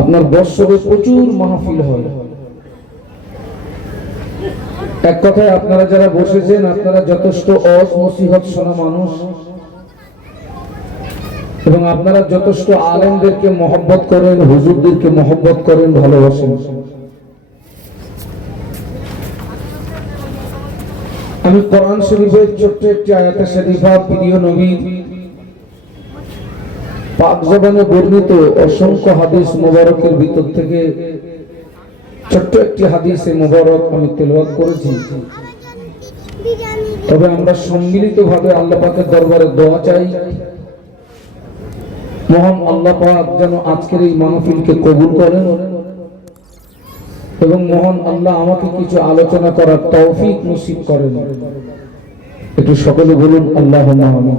আপনার বৎসরে প্রচুর মাহফিল হয়। এক কথায় আপনারা যারা বসেছেন, আপনারা যথেষ্ট অস নসিহত শোনা মানুষ। এবং আপনারা যথেষ্ট আলেমদেরকে মহব্বত করেন, হুজুরদেরকে মহব্বত করেন, ভালোবাসেন। আমি কোরআন শরীফের ছোট্ট একটি আয়াতে শরীফা, প্রিয় নবী পাক জবানে বর্ণিত অসংখ্য হাদিস মোবারকের ভিতর থেকে ছোট্ট একটি মোবারক আমি তেলাওয়াত করেছি। তবে আমরা আল্লাহ দরবারে দোয়া চাই। মহান যেন আজকের এই মাহফিলকে কবুল করেন এবং মহান আল্লাহ আমাকে কিছু আলোচনা করার তৌফিক নসিব করেন। একটু সকলে বলুন আল্লাহ আমিন।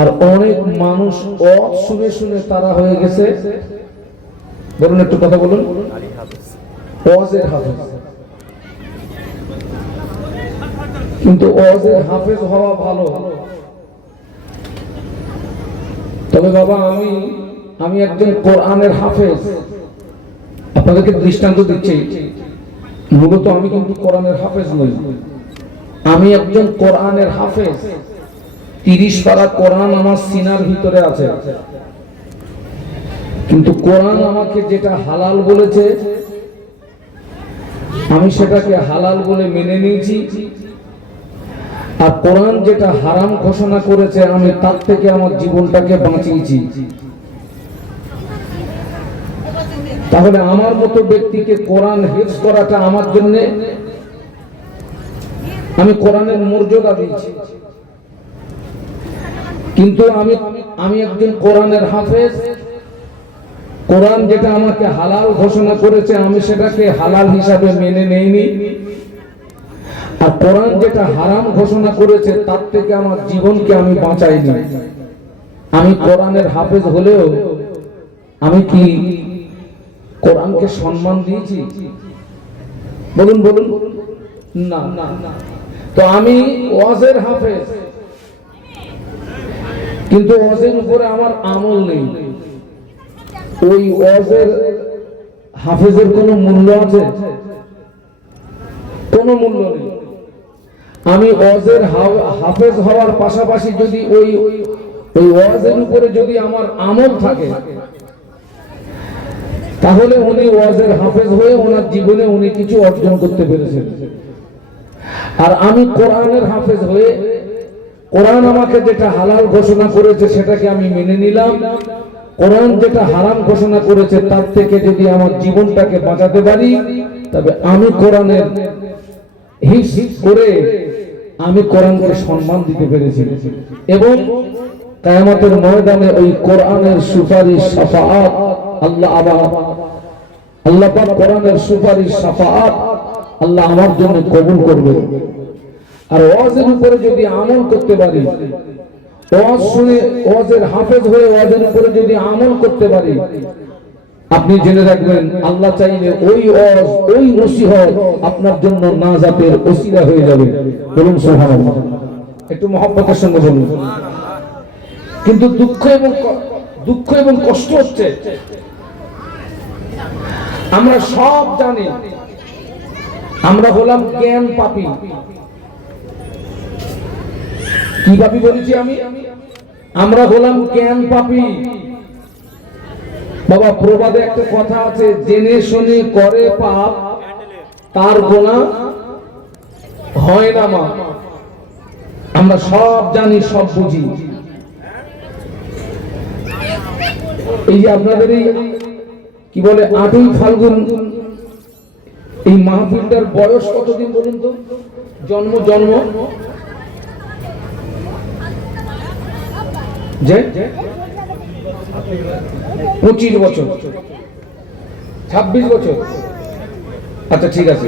আর অনেক মানুষ অত শুনে শুনে তারা হয়ে গেছে। বলুন একটু কথা বলুন। ওয়াজের হাফেজ। কিন্তু ওয়াজের হাফেজ হওয়া ভালো। তবে বাবা, আমি আমি একজন কোরআনের হাফেজ। আপনাদেরকে দৃষ্টান্ত দিচ্ছি। মূলত আমি কিন্তু কোরআনের হাফেজ নই। আমি একজন কোরআনের হাফেজ। তিরিশ পারা কোরআন আমার সিনার ভিতরে আছে। কিন্তু কোরআন আমাকে যেটা হালাল বলেছে, আমি সেটাকে হালাল বলে মেনে নিয়েছি। আর কোরআন যেটা হারাম ঘোষণা করেছে, আমি তার থেকে আমার জীবনটাকে বাঁচিয়েছি। তাহলে আমার মতো ব্যক্তিকে কোরআন হেফ করাটা আমার জন্য? আমি কোরআনের মর্যাদা দিয়েছি। কিন্তু আমি আমি একজন কোরআনের হাফেজ। কোরআন যেটা আমাকে হালাল ঘোষণা করেছে, আমি সেটাকে হালাল হিসাবে মেনে নেইনি। আর কোরআন যেটা হারাম ঘোষণা করেছে, তার থেকে আমার জীবনকে আমি বাঁচাইনি। আমি কোরআনের হাফেজ হলেও আমি কি কোরআনকে সম্মান দিয়েছি? বলুন বলুন। না না। তো আমি ওয়াজের হাফেজ। কিন্তু ওয়াজের উপরে আমার আমল নেই। ওই ওয়াজের হাফেজের কোনো মূল্য আছে? কোনো মূল্য নেই। আমি ওয়াজের হাফেজ হওয়ার পাশাপাশি যদি ওই ওই ওয়াজের উপরে যদি আমার আমল থাকে, তাহলে উনি ওয়াজের হাফেজ হয়ে ওনার জীবনে উনি কিছু অর্জন করতে পেরেছেন। আর আমি কোরআনের হাফেজ হয়ে কোরআন আমাকে যেটা হালাল ঘোষণা করেছে সেটাকে আমি মেনে নিলাম। কোরআন যেটা হারাম ঘোষণা করেছে তার থেকে যদি আমার জীবনটাকে বাঁচাতে পারি, তবে আমি কোরআনের হিস করে আমি কোরআনকে সম্মান দিতে পেরেছি। এবং কায়ামতের ময়দানে ওই কোরআনের সুপারিশ সাফাআত আল্লাহ আবার আল্লাহ কোরআনের সুপারিশ সাফাআত আল্লাহ আমার জন্য কবুল করবে। আর ওয়াজের উপরে যদি আমল করতে পারি, ওয়াজ শুনে ওয়াজের হাফেজ হয়ে ওয়াজের উপরে যদি আমল করতে পারি, আপনি জেনে রাখবেন, আল্লাহ চাইলে ওই ওয়াজ, ওই নসিহত আপনার জন্য নাজাতের ওসিলা হয়ে যাবে। বলুন সুবহানাল্লাহ। একটু মহব্বতের সঙ্গে বলুন। কিন্তু দুঃখ এবং দুঃখ এবং কষ্ট হচ্ছে। আমরা সব জানি, আমরা হলাম জ্ঞান পাপী। কি পাপি বলেছি আমি? আমরা হলাম জ্ঞান পাপি? বাবা, প্রবাদে একটা কথা আছে, জেনে শুনে করে পাপ, তার গোনা হয় না মা। আমরা সব জানি, সব বুঝি। এই যে আপনাদের এই, কি বলে, আটই ফাল্গুন, এই মাহফিলটার বয়স কতদিন বলুন তো? জন্ম জন্ম? যে? পঁচিশ বছর। ছাব্বিশ বছর। আচ্ছা ঠিক আছে।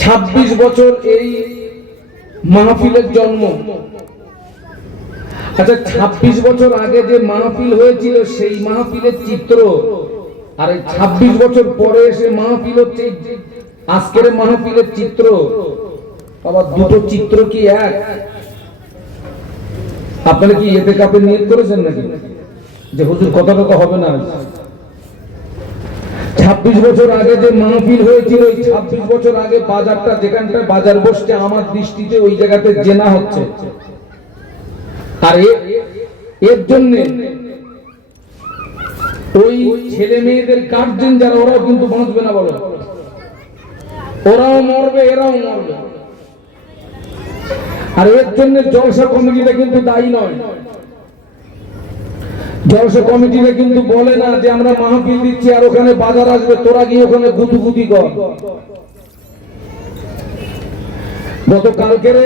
ছাব্বিশ বছর এই মাহফিলের জন্ম। আচ্ছা ছাব্বিশ বছর আগে যে মাহফিল হয়েছিল, সেই মাহফিলের চিত্র। আর এই ছাব্বিশ বছর পরে এসে মাহফিল হচ্ছে আজকের মাহফিলের চিত্র। আবার দুটো চিত্র কি এক? আপনারা কি এতে কাপে নিয়োগ করেছেন নাকি? যে হুজুর কথাটা তো হবে না। ছাব্বিশ বছর আগে যে মাহফিল হয়েছিল, ওই ছাব্বিশ বছর আগে বাজারটা, যেখানটায় বাজার বসছে, আমার দৃষ্টিতে ওই জায়গাতে জেনা হচ্ছে। আর এর জন্য ওই ছেলে মেয়েদের গার্জেন যারা, ওরাও কিন্তু বাঁচবে না বলো। ওরাও মরবে, এরাও মরবে। আর এর জন্য জলসা কমিটিটা কিন্তু দায়ী নয়। জলসা কমিটিরা কিন্তু বলে না যে আমরা মাহফিল দিচ্ছি আর ওখানে বাজার আসবে, তোরা গিয়ে ওখানে গুতুগুতি কর। গতকালকের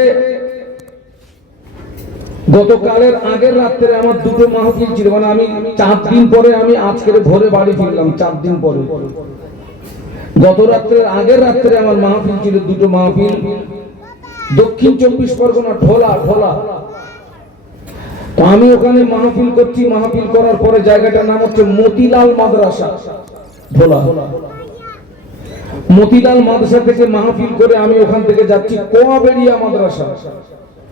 গতকালের আগের রাত্রে আমার দুটো মাহফিল ছিল মানে আমি চার দিন পরে আমি আজকের ভোরে বাড়ি ফিরলাম, চার দিন পরে। গত রাত্রের আগের রাত্রে আমার মাহফিল ছিল দুটো মাহফিল। দক্ষিণ চব্বিশ পরগনা, ঢোলা ঢোলা। তো আমি ওখানে মাহফিল করছি, মাহফিল করার পরে জায়গাটার নাম হচ্ছে মতিলাল মাদ্রাসা। ভোলা মতিলাল মাদ্রাসা থেকে মাহফিল করে আমি ওখান থেকে যাচ্ছি কোয়াবেড়িয়া মাদ্রাসা।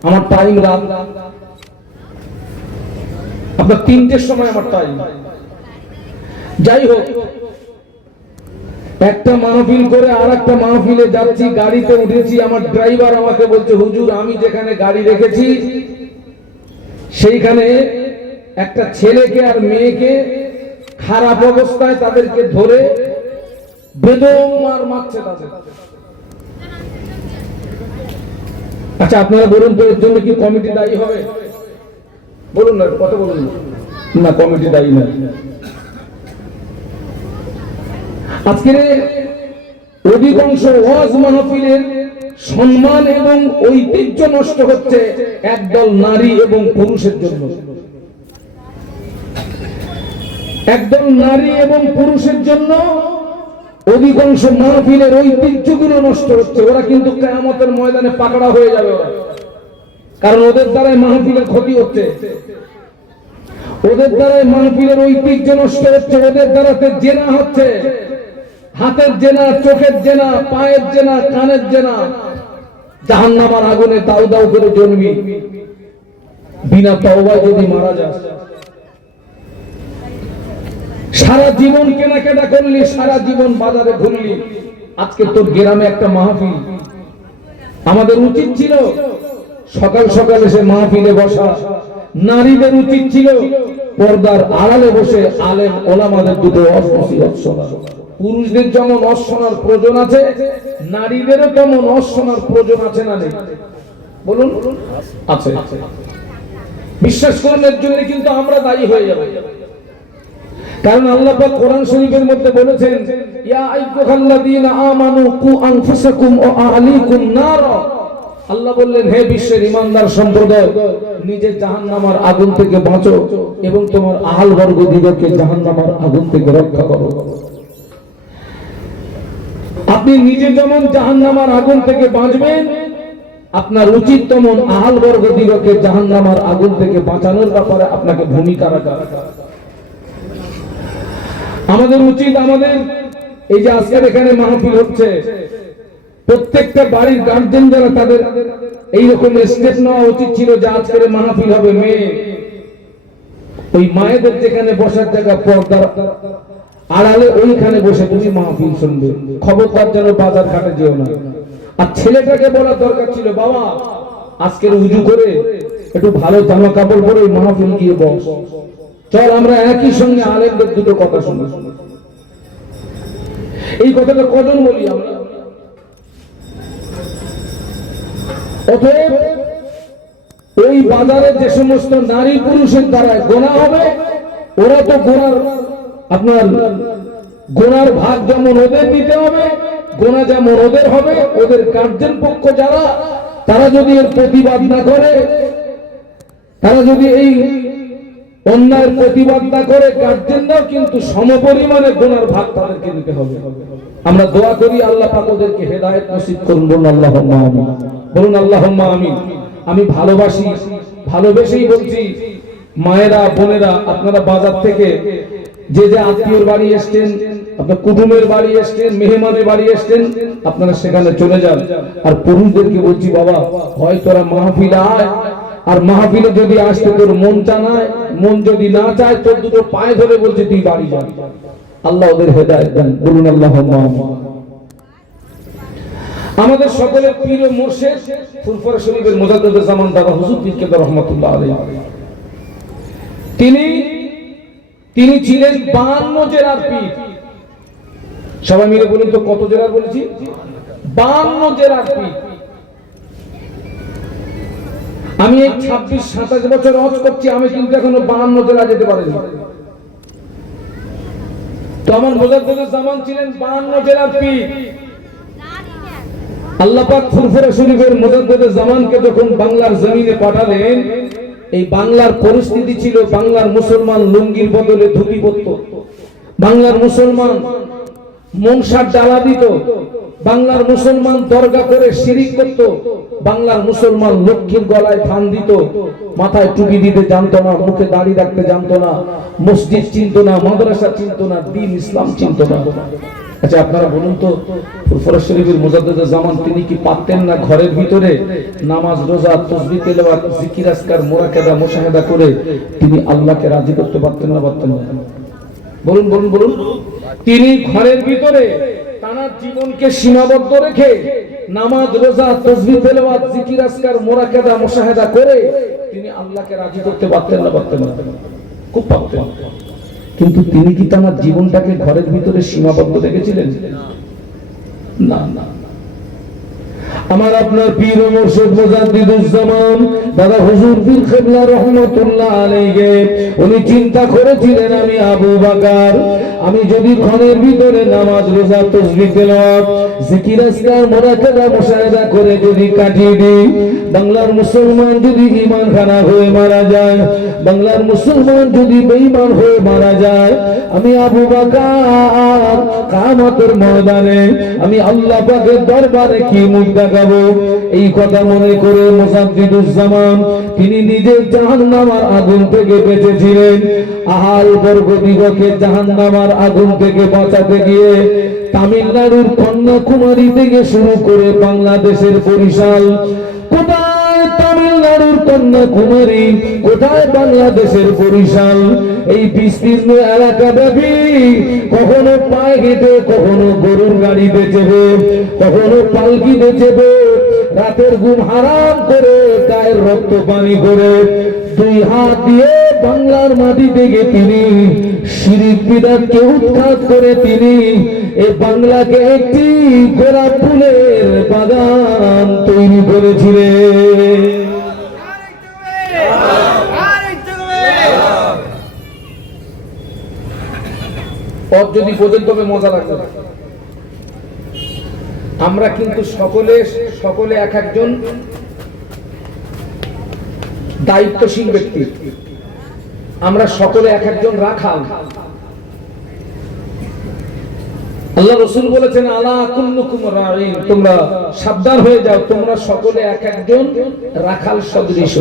আমার টাইম রাত। আপনার তিনটের সময় আমার টাইম যাই হোক একটা মাহফিল করে আর একটা মাহফিলে যাচ্ছি, গাড়িতে উঠেছি, আমার ড্রাইভার আমাকে বলছে, হুজুর, আমি যেখানে গাড়ি রেখেছি, সেইখানে একটা ছেলেকে আর মেয়েকে খারাপ অবস্থায় তাদেরকে ধরে বেদম আর মারছে তাদের। আচ্ছা আপনারা বলুন তো, এর জন্য কি কমিটি দায়ী হবে? বলুন না, কথা বলুন। না। কমিটি দায়ী না আজকের অধিকাংশ ওয়াজ মাহফিলের সম্মান এবং ঐতিহ্য নষ্ট হচ্ছে একদল নারী এবং পুরুষের জন্য। একদল নারী এবং পুরুষের জন্য অধিকাংশ মাহফিলের ঐতিহ্যগুলো নষ্ট হচ্ছে। ওরা কিন্তু কেয়ামতের ময়দানে পাকড়া হয়ে যাবে ওরা। কারণ ওদের দ্বারাই মাহফিলের ক্ষতি হচ্ছে। ওদের দ্বারাই মাহফিলের ঐতিহ্য নষ্ট হচ্ছে। ওদের দ্বারাতে জেনা হচ্ছে। হাতের জেনা, চোখের জেনা, পায়ের জেনা, কানের জেনা। জাহান নামার আগুনে দাউ দাউ করে জন্মি। বিনা তওবায় যদি মারা যায় সারা জীবন কেনাকাটা করলি, সারা জীবন বাজারে ঘুরলি। আজকে তোর গ্রামে একটা মাহফিল। আমাদের উচিত ছিল সকাল সকাল এসে মাহফিলে বসা। নারীদের উচিত ছিল পর্দার আড়ালে বসে আলেম ওলামাদের দুটো অসনসিহত শোনা। পুরুষদের যেমন অশোনার প্রয়োজন আছে, নারীদেরও তেমন অশোনার প্রয়োজন আছে না নেই। বলুন। আছে। বিশ্বাস করুন জন্য কিন্তু আমরা দায়ী হয়ে যাব। কারণ আল্লাহ কোরআন শরীফের মধ্যে বলেছেন, ইয়া আল্লাহ বললেন, হে বিশ্বের ইমানদার সম্প্রদায়, নিজের জাহান্নামার আগুন থেকে বাঁচো এবং তোমার আহাল বর্গ দিগকে জাহান্নামার আগুন থেকে রক্ষা করো। আপনি নিজে যেমন জাহান্নামার আগুন থেকে বাঁচবেন, আপনার উচিত তেমন আহাল বর্গ দিগকে জাহান্নামার আগুন থেকে বাঁচানোর ব্যাপারে আপনাকে ভূমিকা রাখা। আমাদের উচিত আমাদের এই যে আজকের এখানে মাহফিল হচ্ছে, প্রত্যেকটা বাড়ির গার্জেন যারা তাদের এইরকম স্টেপ নেওয়া উচিত ছিল যে আজকের মাহফিল হবে মেয়ে। ওই মায়েদের যেখানে বসার জায়গা পর্দার আড়ালে ওইখানে বসে তুমি মাহফিল শুনবে। খবরদার যেন বাজার ঘাটে যেও না। আর ছেলেটাকে বলার দরকার ছিল, বাবা, আজকের উজু করে একটু ভালো জামা কাপড় পরে মাহফিল গিয়ে বস। চল, আমরা একই সঙ্গে আলেমদের দুটো কথা শুনি। এই কথাটা কজন বলি আমরা? অতএব ওই বাজারে যে সমস্ত নারী পুরুষের দ্বারা গোনা হবে, ওরা তো গোনার আপনার গোনার ভাগ যেমন ওদের দিতে হবে, গোনা যেমন ওদের হবে, ওদের গার্জেন পক্ষ যারা, তারা যদি এর প্রতিবাদ না করে, তারা যদি এই অন্যায়ের প্রতিবাদ না করে গার্জেনরাও কিন্তু সমপরিমাণে গুনার ভাগ তাদেরকে নিতে হবে। আমরা দোয়া করি, আল্লাহ পাক ওদেরকে হেদায়েত নসিব করুন, বলুন আল্লাহ আমিন। বলুন আল্লাহ আমিন। আমি ভালোবাসি, ভালোবেসেই বলছি, মায়েরা, বোনেরা, আপনারা বাজার থেকে যে যে আত্মীয়র বাড়ি এসছেন, আপনার কুটুমের বাড়ি এসছেন, মেহমানের বাড়ি এসছেন, আপনারা সেখানে চলে যান। আর পুরুষদেরকে বলছি, বাবা, হয় তোরা মাহফিল আয়। আর মাহফিলে যদি আসতে তোর মন চানায়, মন যদি না চায়, তোর দুটো পায়ে ধরে বলছে, তুই বাড়ি যা। আল্লাহ ওদের হেদায়ত দেন। বলুন আল্লাহ আমাদের সকলের প্রিয় মোর্শেদ ফুরফুরা শরীফের মোজাদ্দেদ জামান দাদা হুজুর পীর কেদার রহমাতুল্লাহ আলাইহি। তিনি তিনি ছিলেন বান্ন জেলার পীর। সবাই মিলে বলুন তো কত জেলার বলেছি? বান্ন জেলার পীর। আমি এই ছাব্বিশ, সাতাশ বছর হজ করছি, আমি কিন্তু এখনও বাহান্ন জেলা যেতে পারিনি। তো আমার মোজাদ্দেদের জামান ছিলেন বাহান্ন জেলার পীর। আল্লাহ পাক ফুরফুরা শরীফের মোজাদ্দেদের জামানকে যখন বাংলার জমিনে পাঠালেন এই বাংলার পরিস্থিতি ছিল বাংলার মুসলমান লুঙ্গির বদলে ধুতি পরত। বাংলার মুসলমান মনসার ডালা দিত। বাংলার মুসলমান দরগা করে শিরিক করত। বাংলার মুসলমান লক্ষ্মীর গলায় ফান দিত। মাথায় টুপি দিতে জানতো না, মুখে দাড়ি রাখতে জানতো না। মসজিদ চিনত না, মাদ্রাসা চিনত না, দিন ইসলাম চিনত না। আচ্ছা আপনারা বলুন তো শরীফের জামান তিনি কি পারতেন না ঘরের ভিতরে নামাজ, রোজা, তসবি, তেলাওয়াত, জিকির মুশাহাদা করে তিনি আল্লাহকে রাজি করতে পারতেন না পারতেন না? বলুন বলুন বলুন। তিনি ঘরের ভিতরে তার জীবনকে সীমাবদ্ধ রেখে নামাজ, রোজা, তসবি, তেলাওয়াত, জিকির মুশাহাদা করে তিনি আল্লাহকে রাজি করতে পারতেন না পারতেন না? খুব পারতেন। কিন্তু তিনি কি তার জীবনটাকে ঘরের ভিতরে সীমাবদ্ধ রেখেছিলেন? না। না আমার আপনার পীর মুর্শিদ মুজাদ্দিদুজ্জামান দাদা হুজুর পীর কিবলা রহমাতুল্লাহ আলাইহি, উনি চিন্তা করেছিলেন আমি আবু বকর, আমি যদি ঘরের ভিতরে নামাজ রোজা তাসবিহ তেলাওয়াত, জিকির আজকার মুরাকাবা, মুশাহাদা করে যদি কাটিয়ে দিই, বাংলার মুসলমান যদি ঈমান খানা হয়ে মারা যায়, বাংলার মুসলমান যদি বেঈমান হয়ে মারা যায়, আমি আবু বকর কিয়ামতের ময়দানে, আমি আল্লাহ পাকের দরবারে কি মুখ দেখাবো এই কথা মনে করে মুসাদ্দিদুজ্জামান তিনি নিজে জাহান্নামার আগুন থেকে বেঁচেছিলেন। আহাল বর্গদিগকে জাহান্নামার আগুন থেকে বাঁচাতে গিয়ে তামিলনাড়ুর কন্যাকুমারী থেকে শুরু করে বাংলাদেশের বরিশাল, কোথায় তামিলনাড়ুর কন্যাকুমারী, কোথায় বাংলাদেশের বরিশাল? এই বিস্তীর্ণ এলাকা ব্যাপী কখনো পায়ে হেঁটে কখনো গরুর গাড়িতে চেপে কখনো পালকিতে চেপে রাতের ঘুম হারাম করে গায়ের রক্ত পানি করে দুই হাত দিয়ে বাংলার মাটি থেকে তিনি শিরিক উৎখাত করে তিনি এ বাংলাকে একটি গোলাপ ফুলের বাগান তৈরি করেছিলেন। যদি বোঝেন তবে মজা লাগবে আমরা কিন্তু সকলে সকলে এক একজন দায়িত্বশীল ব্যক্তি। আমরা সকলে এক একজন রাখাল। আল্লাহ রসুল বলেছেন, আলা তোমরা সাবধান হয়ে যাও, তোমরা সকলে এক একজন রাখাল সদৃশ।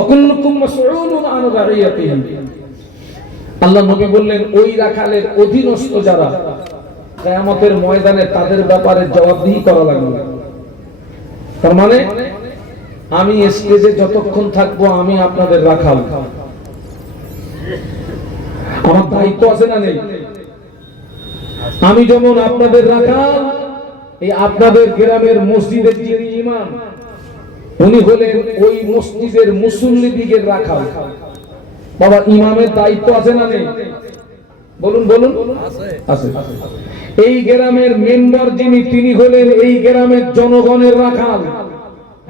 অকুল্লুকুম মাসউলুন আন রাইয়াতিহি আল্লাহ নবী বললেন, ওই রাখালের অধীনস্থ যারা, কেয়ামতের ময়দানে তাদের ব্যাপারে জবাবদিহি করা লাগবে। তার মানে আমি স্টেজে যতক্ষণ থাকব, আমি আপনাদের রাখাল। আমার দায়িত্ব আছে না নেই? আমি যেমন আপনাদের রাখাল, এই আপনাদের গ্রামের মসজিদের যিনি ইমাম, উনি হলেন ওই মসজিদের মুসল্লি দিকের রাখাল। বাবা ইমামের দায়িত্ব আছে না নেই? বলুন বলুন। আছে। এই গ্রামের মেম্বার যিনি তিনি হলেন এই গ্রামের জনগণের রাখাল।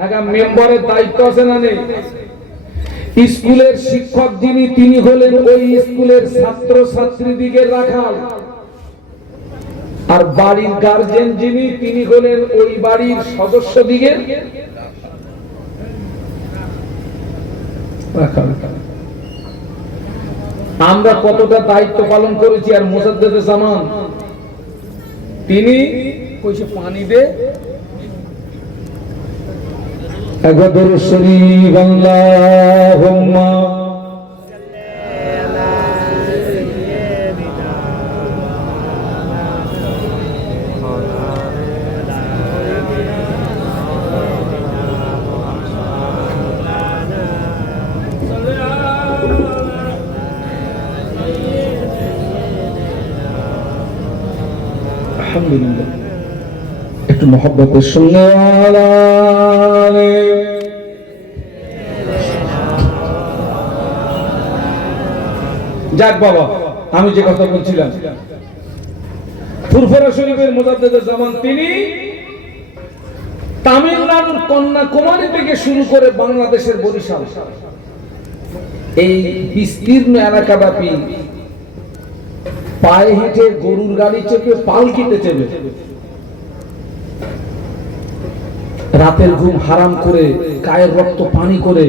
এখন মেম্বারের দায়িত্ব আছে না নেই? স্কুলের শিক্ষক যিনি তিনি হলেন ওই স্কুলের ছাত্র ছাত্রী দিকের রাখাল। আর বাড়ির গার্জেন যিনি তিনি হলেন ওই বাড়ির সদস্য দিকের রাখা আমরা কতটা দায়িত্ব পালন করেছি আর মোসাদ্দেদ জামান? তিনি কইছে, পানি দে। একবার দরুদ শরীফ আল্লাহুম্মা মহব্বতের সঙ্গে যাক বাবা, আমি যে কথা বলছিলাম। ফুরফুরা শরীফের মুজাদ্দেদের জামান তিনি তামিলনাড়ুর কন্যাকুমারী থেকে শুরু করে বাংলাদেশের বরিশাল। এই বিস্তীর্ণ এলাকা ব্যাপী পায়ে হেঁটে গরুর গাড়ি চেপে পালকিতে চেপে রাতের ঘুম হারাম করে, গায়ের রক্ত পানি করে,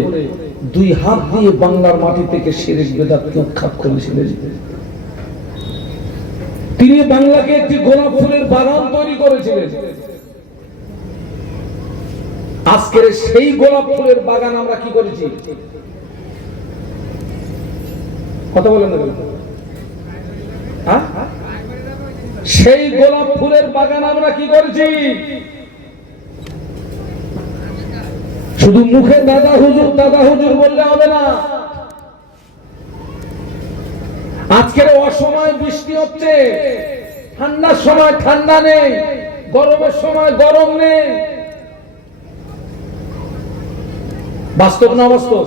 দুই হাত দিয়ে বাংলার মাটি থেকে সেরেক বেদাতকে উৎখাত করেছিলেন। তিনি বাংলাকে একটি গোলাপ ফুলের বাগান তৈরি করেছিলেন। আজকের সেই গোলাপ ফুলের বাগান আমরা কি করেছি? কথা বলেন? সেই গোলাপ ফুলের বাগান আমরা কি করেছি? শুধু মুখে দাদা হুজুর দাদা হুজুর বললে হবে না। আজকের অসময় বৃষ্টি হচ্ছে। ঠান্ডার সময় ঠান্ডা নেই, গরমের সময় গরম নেই। বাস্তব না বাস্তব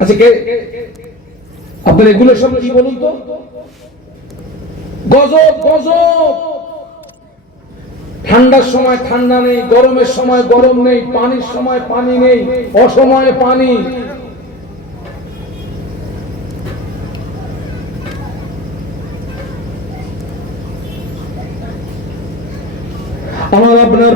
আচ্ছা কে? আপনার এগুলো সব কি বলুন তো? গজব গজব! ঠান্ডার সময় ঠান্ডা নেই, গরমের সময় গরম নেই, পানির সময় পানি নেই, অসময়ে পানি। আমার আপনার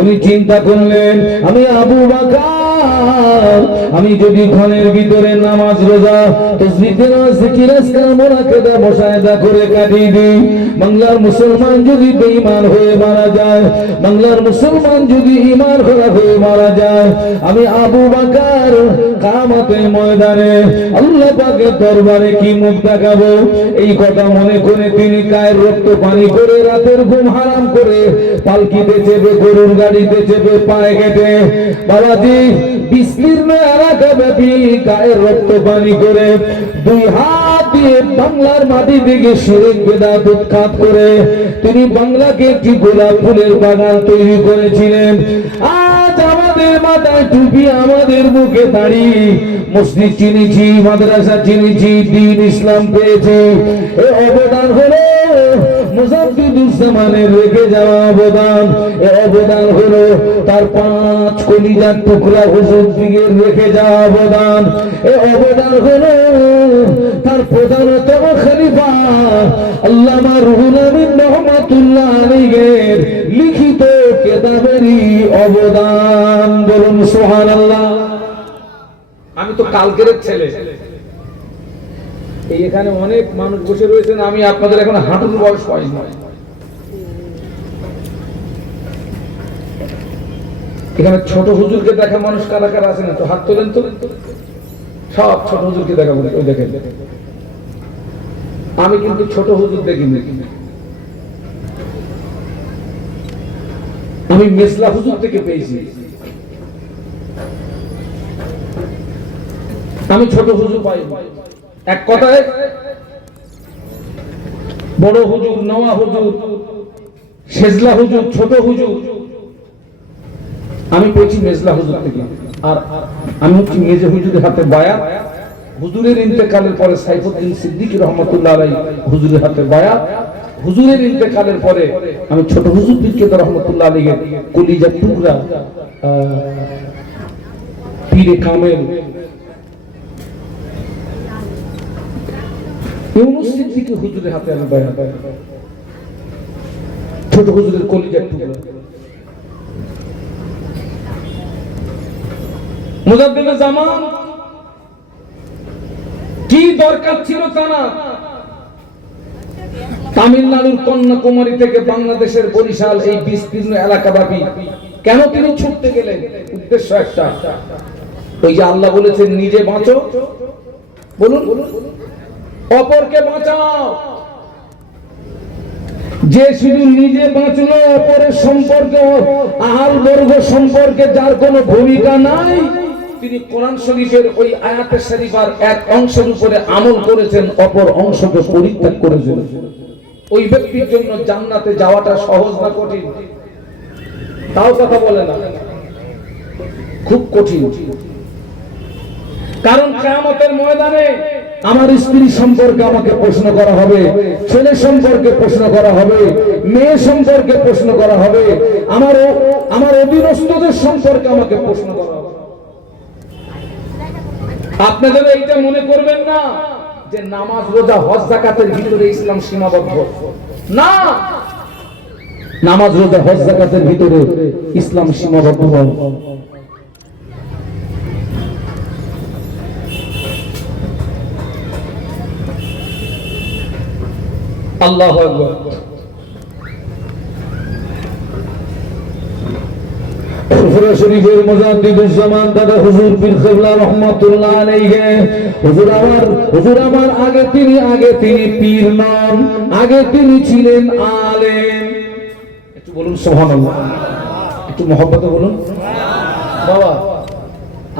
উনি চিন্তা করলেন, আমি আবু বকর আমি যদি ঘরের ভিতরে নামাজ রোজা আজকার মোনাকেদা, মুশাহিদা করে কাটিয়ে দিই। বাংলার মুসলমান যদি বেঈমান হয়ে মারা যায়, বাংলার মুসলমান যদি ঈমান খারাপ হয়ে মারা যায়, আমি আবু বকর কামতের ময়দানে আল্লাহ পাকের দরবারে কি মুখ দেখাবো? এই কথা মনে করে তিনি গায়ের রক্ত পানি করে রাতের ঘুম হারাম করে পালকিতে চেপে গরুর গাড়িতে চেপে পায়ে কেটে বাবাজি এলাকা ব্যাপী গায়ের রক্ত পানি করে। দুই হাত দিয়ে বাংলার মাটি থেকে শিরিক বেদাত উৎখাত করে। তিনি বাংলাকে একটি গোলাপ ফুলের বাগান তৈরি করেছিলেন। আজ আমাদের মাথায় টুপি আমাদের মুখে দাড়ি। মসজিদ চিনেছি, মাদ্রাসা চিনেছি, দিন ইসলাম পেয়েছি। অবদান হলো মুজাদ্দিদুজ্জামানের রেখে যাওয়া অবদান। এ অবদান হলো তার পাঁচ কলিজার টুকরা হুজুর দিকের রেখে যাওয়া অবদান। এ অবদান হলো তার প্রধানতম খলিফা, আল্লামা রুহুল আমিন রহমাতুল্লাহ আলাইহির লিখিত কেতাবেরই অবদান। বলুন, সুবহানাল্লাহ। আমি তো কালকের ছেলে। এখানে অনেক মানুষ বসে রয়েছেন, আমি আপনাদের এখন হাঁটুর বয়স হয়নি। এখানে ছোট হুজুরকে দেখা মানুষ কারা কারা আছেন তো হাত তোলেন তো। সব ছোট হুজুরকে দেখা বলে, ওই দেখেন। আমি কিন্তু ছোট হুজুর দেখিনি। আমি মেসলা হুজুর থেকে পেয়েছি। আমি ছোট হুজুর পাই এক কথায়, বড় হুজুর, নওয়া হুজুর, সেজলা হুজুর, ছোট হুজুর আমি পেয়েছি মেজলা হুজুর থেকে। আর আমি হচ্ছি মেজে হুজুরের হাতে বায়া। হুজুরের ইন্তেকালের পরে সাইফুদ্দিন সিদ্দিক রহমতুল্লাহ আলাই হুজুরের হাতে বায়া। হুজুরের ইন্তেকালের পরে আমি ছোট হুজুর বিরকেত রহমতুল্লাহ আলীকে কলিজার টুকরা পীরে কামেল হুজুরের হাতে আমি বায়া। ছোট হুজুরের কলিজার টুকরা। মুজাদ্দিদ জামান, কি দরকার ছিল তারা? তামিলনাড়ুর কন্যাকুমারী থেকে বাংলাদেশের বরিশাল এই বিস্তীর্ণ এলাকাব্যাপী কেন তিনি ছুটতে গেলেন? উদ্দেশ্য একটা। ওই যে আল্লাহ বলেছেন, নিজে বাঁচো। বলুন, অপরকে বাঁচাও। যে শুধু নিজে বাঁচলো, অপরের সম্পর্কে আহাল বর্গ সম্পর্কে যার কোনো ভূমিকা নাই। তিনি কোরআন শরীফের ওই আয়াতের শরীফার এক অংশের উপরে আমল করেছেন, অপর অংশকে পরিত্যাগ করেছেন। ওই ব্যক্তির জন্য জান্নাতে যাওয়াটা সহজ না কঠিন? তাও কথা বলে না। খুব কঠিন। কারণ কেয়ামতের ময়দানে আমার স্ত্রী সম্পর্কে আমাকে প্রশ্ন করা হবে, ছেলে সম্পর্কে প্রশ্ন করা হবে, মেয়ে সম্পর্কে প্রশ্ন করা হবে, আমার আমার অধীনস্থদের সম্পর্কে আমাকে প্রশ্ন করা হবে। আপনাদের এইটা মনে করবেন না যে নামাজ, রোজা, হজ, জাকাতের ভিতরে ইসলাম সীমাবদ্ধ। না! নামাজ, রোজা, হজ, জাকাতের ভিতরে ইসলাম সীমাবদ্ধ। আল্লাহ আকবার।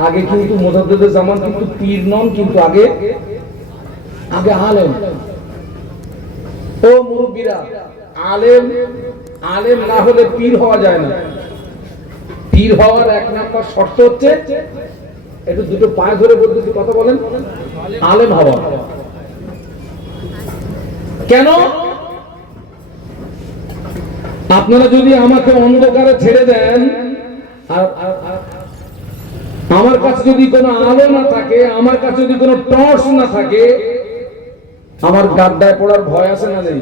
আগে কিন্তু মুজাদ্দিদুল জামান কিন্তু পীর নন কিন্তু আগে আগে আলেম। ও মুরব্বীরা, আলেম আলেম না হলে পীর হওয়া যায় না। পীর হওয়ার এক নাম্বার শর্ত হচ্ছে, একটু দুটো পায়ে ধরে বলতেছি কথা বলেন, আলেম হওয়া। কেন? আপনারা যদি আমাকে অন্ধকারে ছেড়ে দেন আমার কাছে যদি কোনো আলো না থাকে, আমার কাছে যদি কোনো টর্চ না থাকে, আমার গাড্ডায় পড়ার ভয় আছে না নেই?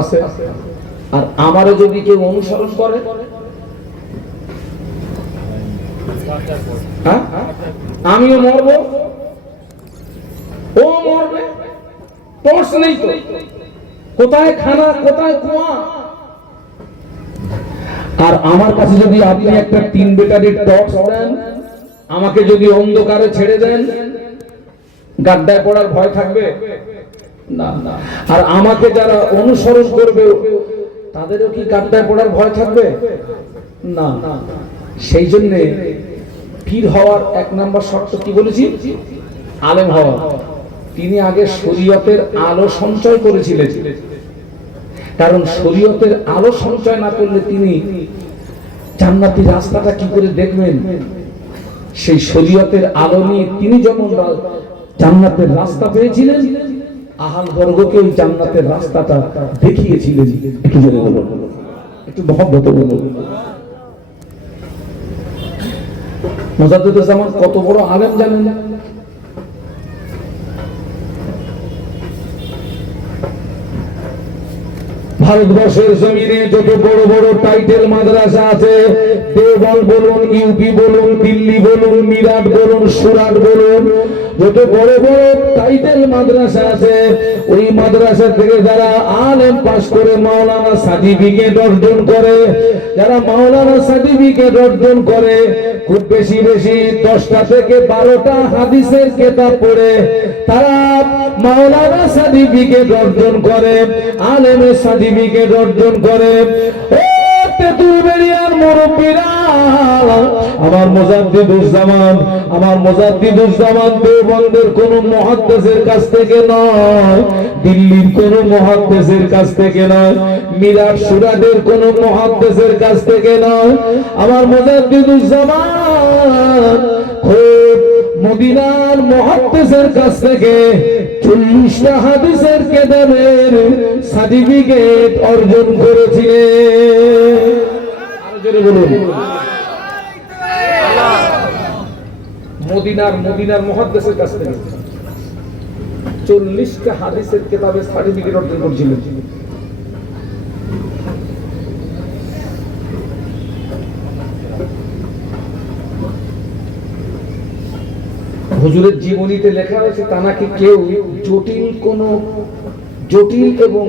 আছে। আর আমারও যদি কেউ অনুসরণ করে হ্যাঁ? আমিও মরব? ও মরবে? টর্চ নেই তো। কোথায় খানা, কোথায় কুয়া? আর আমার কাছে যদি আপনি একটা তিন বেটারির টর্চ দেন, আমাকে যদি অন্ধকারে ছেড়ে দেন, গাড্ডায় পড়ার ভয় থাকবে? না না। আর আমাকে যারা অনুসরণ করবে, তাদেরও কি গাড্ডায় পড়ার ভয় থাকবে? না সেই জন্য পীর হওয়ার এক নাম্বার শর্ত কি বলেছি? আলেম হওয়া। তিনি আগে শরীয়তের আলো সঞ্চয় করেছিলেন। কারণ শরীয়তের আলো সঞ্চয় না করলে তিনি জান্নাতি রাস্তাটা কি করে দেখবেন? সেই শরীয়তের আলো নিয়ে তিনি যখন জান্নাতের রাস্তা পেয়েছিলেন, আহাল বর্গকে জান্নাতের রাস্তাটা দেখিয়েছিলেন। একটু জোরে বলুন। একটু মহব্বত বলুন। মোজাদ্দুজ্জামান কত বড় আলেম জানেন? ভারতবর্ষের জমিনে যত বড় বড় টাইটেল মাদ্রাসা আছে দেওবল বলুন ইউপি বলুন, দিল্লি বলুন, মিরাট বলুন, সুরাট বলুন, যত বড় বড় টাইটেল মাদ্রাসা আছে, ওই মাদ্রাসা থেকে যারা আলেম পাস করে মাওলানা সার্টিফিকেট অর্জন করে, যারা মাওলানা সার্টিফিকেট অর্জন করে খুব বেশি বেশি দশটা থেকে বারোটা হাদিসের কেতাব পড়ে। তারা মাওলানা সার্টিফিকেট অর্জন করে আলেমের সার্টিফিকেট অর্জন করে। আমার মোজাদ্দিদুজ্জামান আমার মোজাদ্দিদুজ্জামান দেওবন্দের কোন মহাদ্দেশের কাছ থেকে নয়। দিল্লির কোন মহাদ্দেশের কাছ থেকে নয় মিরাট সুরাটের কোন মহাদ্দেশের কাছ থেকে নয়। আমার মোজাদ্দিদুজ্জামান খুব মদিনার কাছ থেকে চল্লিশটা হাদিসের কেদাবের সার্টিফিকেট অর্জন করেছিলেন। বলুন। মদিনার মদিনার মহাদ্দেশের কাছ থেকে। চল্লিশটা হাদিসের কেতাবে সার্টিফিকেট অর্জন করছিলেন। হুজুরের জীবনীতে লেখা হয়েছে তা নাকি কেউ জটিল কোন জটিল এবং